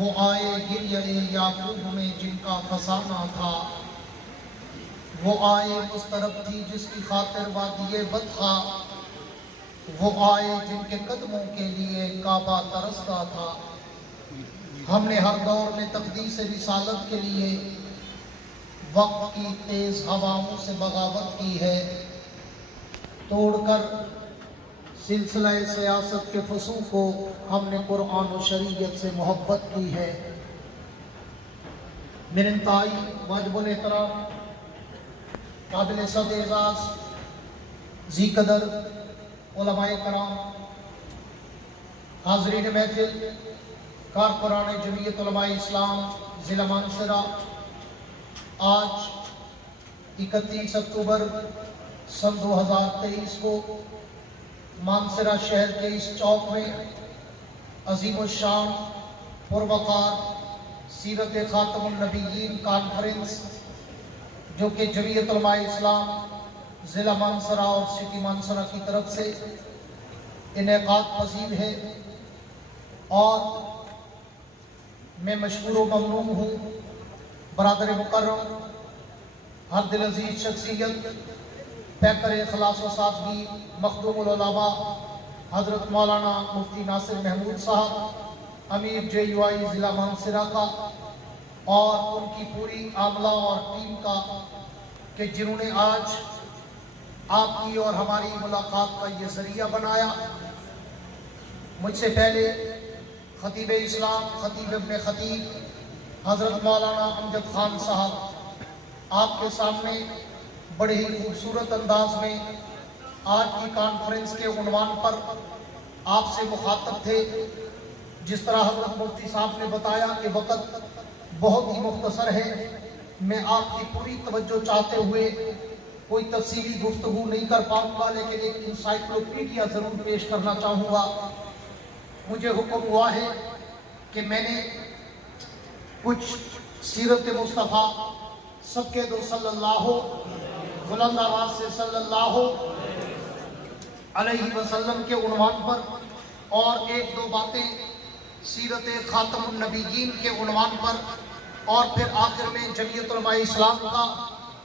وہ آئے گریہ یعقوب میں جن کا فسانہ تھا، وہ آئے مسترب تھی جس کی خاطر وادی بطحا، وہ آئے جن کے قدموں کے لیے کعبہ ترستا تھا۔ ہم نے ہر دور میں تقدیس رسالت کے لیے وقت کی تیز ہواؤں سے بغاوت کی ہے، توڑ کر سلسلہ سیاست کے فسوں کو ہم نے قرآن و شریعت سے محبت کی ہے۔ میرے انتہائی واجب الاحترام، قابل صد اعزاز، ذی قدر علماء کرام، حاضرین محفل، کارکنان جمعیت علماء اسلام ضلع مانسہرہ، آج 31 اکتوبر سن 2023 کو مانسہرہ شہر کے اس چوک میں عظیم الشان پروقار سیرت خاتم النبیین کانفرنس، جو کہ جمعیت علماء اسلام ضلع مانسہرہ اور سٹی مانسہرہ کی طرف سے انعقاد پذیر ہے، اور میں مشکور و ممنون ہوں برادر مکرم، ہر دل عزیز شخصیت، پیکر اخلاص و سادگی، مخدوم العلماء حضرت مولانا مفتی ناصر محمود صاحب، امیر JUI ضلع مانسہرہ کا، اور ان کی پوری عاملہ اور ٹیم کا، کہ جنہوں نے آج آپ کی اور ہماری ملاقات کا یہ ذریعہ بنایا۔ مجھ سے پہلے خطیب اسلام، خطیب ابن خطیب حضرت مولانا امجد خان صاحب آپ کے سامنے بڑے ہی خوبصورت انداز میں آج کی کانفرنس کے عنوان پر آپ سے مخاطب تھے۔ جس طرح حضرت مفتی صاحب نے بتایا کہ وقت بہت ہی مختصر ہے، میں آپ کی پوری توجہ چاہتے ہوئے کوئی تفصیلی گفتگو نہیں کر پاؤں گا، لیکن ایک انسائکلوپیڈیا ضرور پیش کرنا چاہوں گا۔ مجھے حکم ہوا ہے کہ میں نے کچھ سیرت مصطفیٰ صدقے دو صلی اللہ بلند آواز سے صلی اللہ علیہ وسلم کے عنوان پر، اور ایک دو باتیں سیرت خاتم النبیین کے عنوان پر، اور پھر آخر میں جمعیت علماء اسلام کا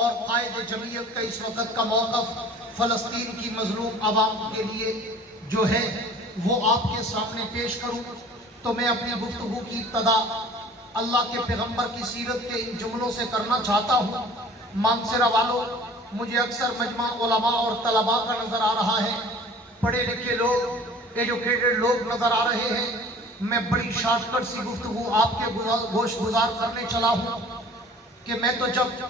اور قائد جمعیت کا اس وقت کا موقف فلسطین کی مظلوم عوام کے لیے جو ہے وہ آپ کے سامنے پیش کروں۔ تو میں اپنی گفتگو کی ابتدا اللہ کے پیغمبر کی سیرت کے ان جملوں سے کرنا چاہتا ہوں۔ مانسہرہ والوں، مجھے اکثر مجمع علماء اور طلباء کا نظر آ رہا ہے، پڑھے لکھے لوگ، ایجوکیٹڈ لوگ نظر آ رہے ہیں۔ میں بڑی شارٹ کٹ سی گفتگو آپ کے گوش گزار کرنے چلا ہوں کہ میں تو جب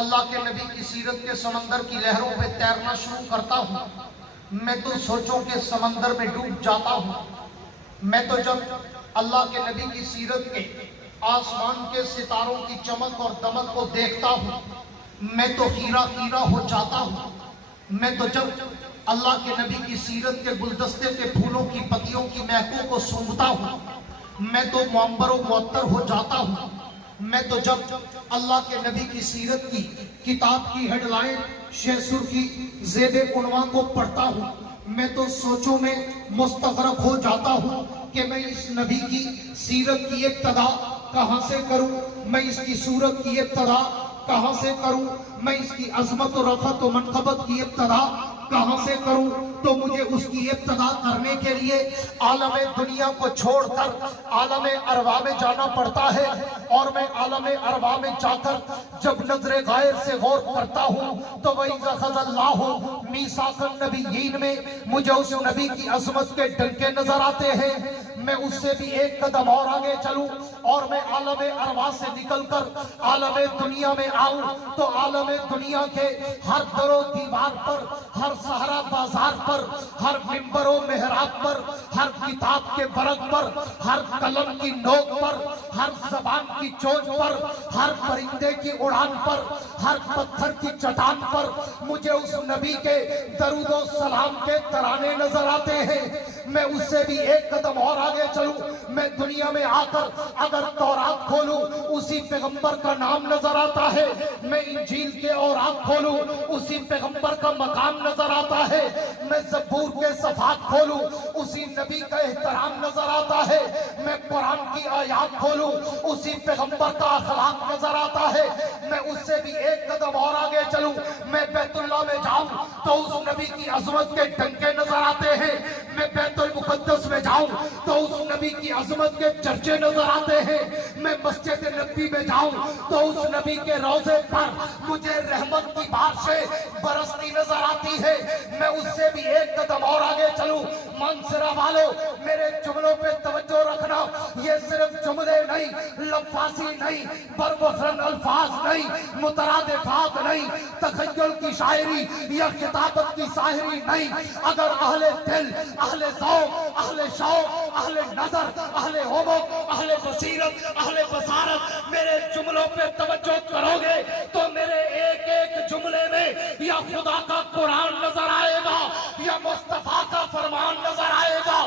اللہ کے نبی کی سیرت کے سمندر کی لہروں پہ تیرنا شروع کرتا ہوں، میں تو سوچوں کے سمندر میں ڈوب جاتا ہوں۔ میں تو جب اللہ کے نبی کی سیرت کے آسمان کے ستاروں کی چمک اور دمک کو دیکھتا ہوں، میں تو خیرہ خیرہ ہو جاتا ہوں۔ میں تو جب اللہ کے نبی کی سیرت کے گلدستے کے پھولوں کی پتیوں کی مہکوں کو سونگھتا ہوں، میں تو معمبر و معطر ہو جاتا ہوں۔ میں تو جب اللہ کے نبی کی سیرت کی کتاب کی ہیڈ لائن شہ سرخی زیب عنوان کو پڑھتا ہوں، میں تو سوچوں میں مستغرق ہو جاتا ہوں کہ میں اس نبی کی سیرت کی ابتدا کہاں سے کروں، میں اس کی صورت کی ابتدا کہاں سے کروں، میں اس کی عظمت و رفعت و منقبت کی ابتدا کہاں سے کروں۔ تو مجھے اس کی ابتدا کرنے کے لیے عالم دنیا کو چھوڑ کر عالم ارواح میں جانا پڑتا ہے، اور میں عالم ارواح میں جا کر جب نظر غائر سے غور کرتا ہوں تو وَإِذَا أَخَذَ اللَّهُ مِيثَاقَ النَّبِيِّينَ میں مجھے اس نبی کی عظمت کے ڈنکے نظر آتے ہیں۔ میں اس سے بھی ایک قدم اور آگے چلوں اور میں عالم ارواح سے نکل کر عالم دنیا میں آؤں تو عالم دنیا کے ہر در و دیوار پر، ہر صحرا بازار پر، ہر منبر و محراب پر، ہر کتاب کے ورق پر، ہر قلم کی نوک پر، ہر زبان کی چوٹ پر، ہر پرندے کی اڑان پر، ہر پتھر کی چٹان پر مجھے اس نبی کے درود و سلام کے ترانے نظر آتے ہیں۔ میں اس سے بھی ایک قدم اور आगे चलूं, मैं दुनिया में आकर अगर तौरात खोलूं उसी पैगंबर का नाम नजर आता है, मैं इंजील के औरात खोलूं उसी पैगंबर का मकाम नजर आता है, मैं ज़बूर के सफ़ात खोलूं उसी नबी का एहतराम नजर आता है, मैं कुरान की आयात खोलूं उसी पैगंबर का अखलाक नजर आता है, मैं उससे भी एक कदम और आगे चलूं, मैं बैतुल्लाह में जाऊं तो उस नबी की अजमत के डंके नजर आते हैं, मैं बैतुल मुक़द्दस में जाऊं तो उस नबी की अजमत के चर्चे नजर आते हैं, मैं मस्जिद नबी में जाऊं तो उस नबी के रोजे पर मुझे रहमत की बारिशें बरसती नजर आती है, मैं उससे भी एक कदम और आगे चलूं। मानसरा वालों, मेरे जुमलों पे तवज्जो रखना, ये सिर्फ जुमले नहीं, लफ्ज़ी नहीं, बरबफरन अल्फाज नहीं, मुतरादिफात नहीं, तखय्युल की शायरी या किताबत की शायरी नहीं, अगर अहले दिल, अहले ज़ौक़, अहले शौक़, अहले नज़र, अहले हुबब, अहले बसीरत, अहले बसारत मेरे जुमलों पे तवज्जो करोगे तो मेरे एक एक जुमले में या खुदा का कुरान नजर आएगा या मुस्तफा का फरमान नजर आएगा,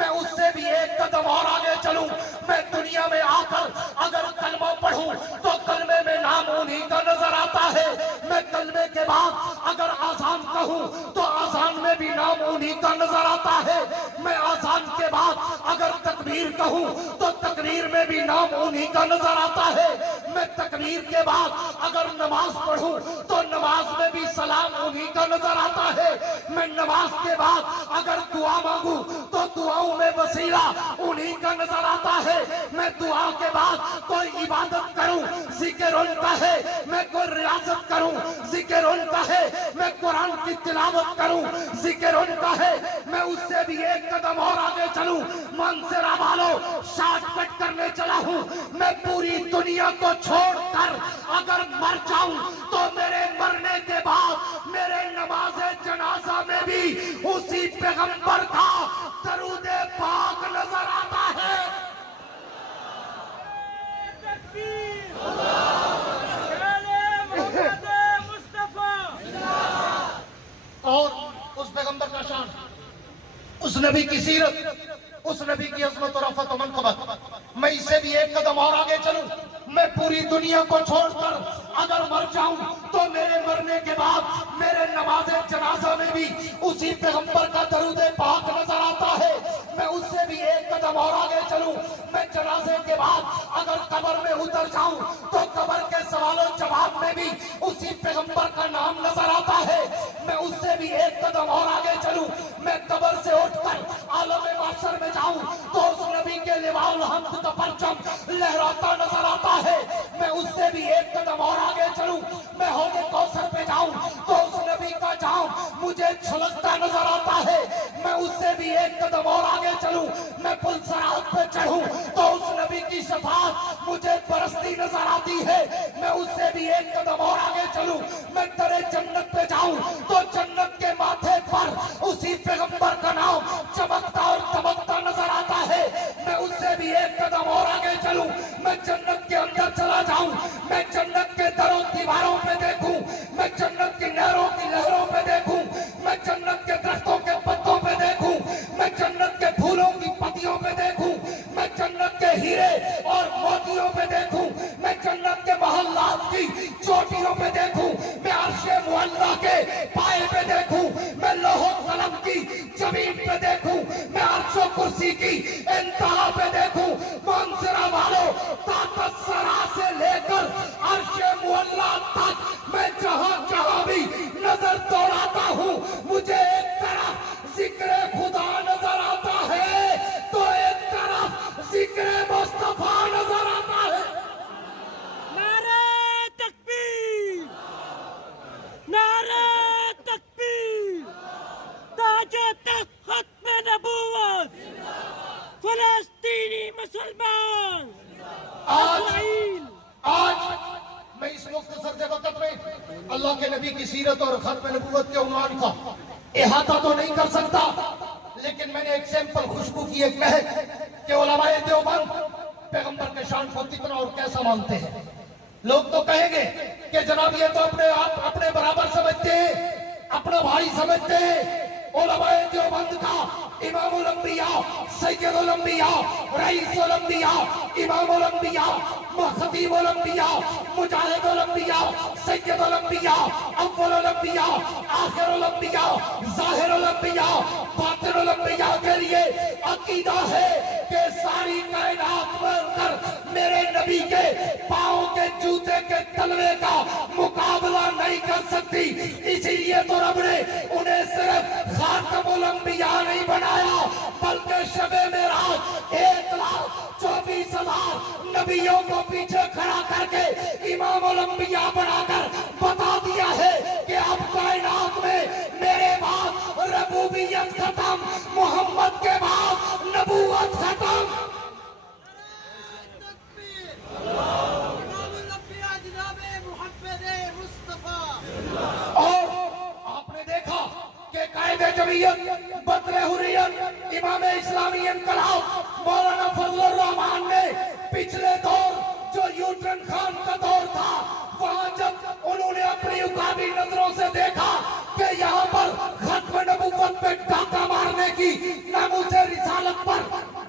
मैं उससे भी एक कदम और आगे चलूं, मैं दुनिया में आकर अगर कलमा पढ़ूं तो कलमे में नाम उन्हीं का नजर आता है, मैं कलमे के बाद अगर आजान कहूं तो आजान में भी नाम उन्हीं का नजर आता है, मैं आजान के बाद अगर तकबीर कहूं तो तकबीर में भी नाम उन्हीं का नजर आता है, मैं तकबीर के बाद अगर नमाज पढ़ूं तो नमाज में भी सलाम उन्हीं का नजर आता है, मैं नमाज के बाद अगर दुआ मांगू तो दुआओं में वसीला उन्हीं का नजर आता है, मैं दुआ के बाद कोई इबादत करूं जिक्र उनका है, मैं कोई रियाजत करूं जिक्र उनका है, मैं कुरान की तिलावत करूं जिक्र उनका है, मैं उससे भी एक कदम और आगे चलूं। मानसरा वालों, शॉर्टकट करने चला हूं, मैं पूरी दुनिया को छोड़कर अगर मर जाऊं तो मेरे मरने के बाद मेरे नमाज़े जनाजा में भी उसी पैगंबर का दरूदे पाक नजर आता है। और उस पैगंबर का शान, उस नबी की सीरत, उस नबी की अज़मत और रफ़त और मनक़बत, मैं इससे भी एक कदम और आगे चलूं, मैं पूरी दुनिया को छोड़कर अगर मर जाऊं तो मेरे मरने के बाद मेरे नमाज़े जनाजा में भी उसी पैगंबर का दरूदे पाक नजर आता है, मैं उससे भी एक कदम और आगे चलूं, मैं जनाजे के बाद अगर कब्र में उतर जाऊं तो कब्र के सवालों जवाब में भी उसी पैगंबर का नाम नजर आता है, मैं उससे भी एक कदम और आगे चलूं, मैं कब्र से उठकर आलम महशर में जाऊं तो उस नबी के लिवाउल हम्द का परचम लहराता नजर आता है, मैं उससे भी एक कदम और आगे चलूं, मैं हौज़े कौसर पे जाऊं तो उस नबी का जाम मुझे छलकता नजर आता है, मैं उससे भी एक कदम और आगे चलूं, मैं पुल सरात पे चढ़ूं तो उस नबी की शफाअत मुझे बरसती नजर आती है, मैं उससे भी एक कदम और आगे चलूं, मैं दरे जन्नत पे जाऊं तो जन्नत के माथे पर उसी पैगंबर का नाम चमकता और दमकता नजर आता है, मैं उससे भी एक कदम और आगे चलूं, मैं जन्नत के अंदर चला जाऊं, मैं जन्नत के दरों दीवारों पे देखूं, मैं जन्नत की नहरों की लहरों पे देखूं, मैं जन्नत के दरख्तों के पत्तों पे देखूं, मैं जन्नत के फूलों की पत्तियों पे देखूं, मैं जन्नत के हीरे और मोतियों पे देखूं, मैं जन्नत के मोहल्लात की चोटियों पे देखूं, मैं अर्शे मुअल्ला के पाए पे देखूं, मैं लोहो कलम की जमीन पे देखूं, मैं अर्शो कुर्सी की इंतहा पे देखूं। मानसरा वालों, ताकत सरा से लेकर अर्शे मुअल्ला तक मैं जहां जहां भी नजर दौड़ाता हूं, मुझे एक तरफ जिक्र खुदा नजर आता है तो एक तरफ जिक्र मुस्तफा नजर आता है। नारे तकबीर, नारे तकबीर, ताजे तख्त खत्म नबूवत, फलस्तीनी मुसलमान, आज मैं इस मुख्तसर से वक्त में अल्लाह के नबी की सीरत और खत्म नबूवत के उन्वान का इहाता तो नहीं कर सकता, लेकिन मैंने एक सैंपल खुशबू की एक महक के उलमाए देवबंद पैगंबर के शान को कितना और कैसा मानते हैं। लोग तो कहेंगे कि जनाब ये तो अपने आप अपने बराबर समझते हैं, अपना भाई समझते हैं। उलमाए देवबंद का इमामुल अंबिया, सैयदुल अंबिया, रईसुल अंबिया, इमामुल अंबिया, खतीबुल अंबिया, मुजाहिदुल अंबिया, सैयदुल अंबिया, अव्वलुल अंबिया, आखिरुल अंबिया, ज़ाहिरुल अंबिया, बातिनुल अंबिया के लिए अकीदा है कि सारी कायनात मिलकर मेरे नबी के पाँव के जूते के तलवे का मुकाबला नहीं कर सकती। इसीलिए तो रब ने उन्हें सिर्फ खातमुल अंबिया नहीं बनाया, बल्कि शबे मेराज 1,24,000 नबियों को पीछे खड़ा करके इमामुल अंबिया बनाकर बता दिया है कि अब कायनात में मेरे बाद रबूबियत खत्म, मोहम्मद के बाद नबूवत खत्म। और आपने देखा कि कायदे जमीयत, बदले हुर्रियत, इमाम इस्लामी इनकलाब मौलाना फजलुर रहमान ने पिछले दौर जो यूट्रन खान का दौर था, वहां जब उन्होंने अपनी उकाबी नजरों से देखा कि यहाँ पर खत्म नबुव्वत पे डाका मारने की, नामूसे रिसालत पर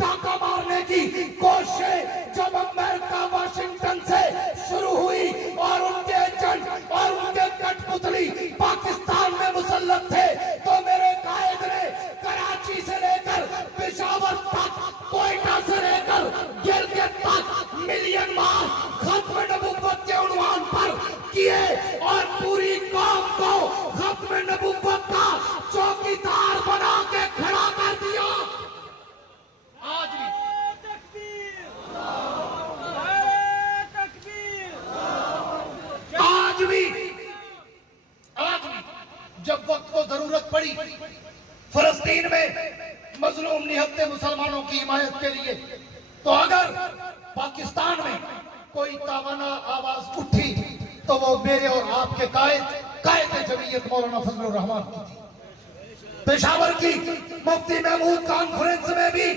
डाका मारने की कोशिशें जब अमेरिका वाशिंगटन से शुरू हुई और उनके एजेंट और उनके कठपुतली पाकिस्तान में मुसल्लत थे, तो मेरे कायद ने कराची से लेकर पेशावर तक, कोयटा से लेकर गिलगित तक मिलियन मार खत्म नबुव्वत के उन्वान पर किए और पूरी कौम को खत्म नबुव्वत का चौकीदार बना के खड़ा कर दिया। आज भी जब वक्त को जरूरत पड़ी फलस्तीन में मजलूम निहत्ते मुसलमानों की हिमायत के लिए, तो अगर पाकिस्तान में कोई तावाना आवाज उठी तो वो मेरे और आपके कायद जमीयत मौलाना फजलुर रहमान की थी। पेशावर की मुफ्ती महमूद कॉन्फ्रेंस में भी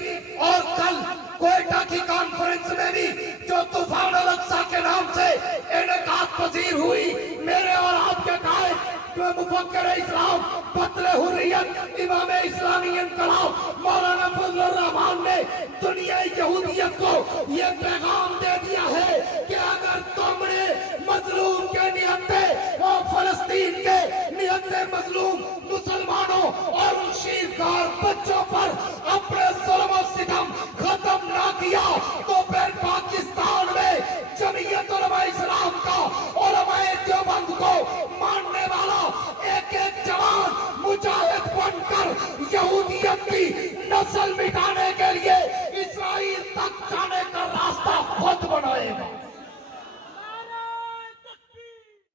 और कल कोयटा की कॉन्फ्रेंस में भी जो तूफान अल-अक्सा के नाम से इनेकाद पजीर हुई, मेरे और आपके कायद मुफक्किर इस्लाम, बतले हुर्रियत, इमाम इस्लामी इनकलाब मौलाना फजलुर रहमान ने दुनिया यहूदियत को ये पैगाम दे दिया है कि अगर तुमने मजलूम के निहत्ते और फलस्तीन के निहत्ते मजलूम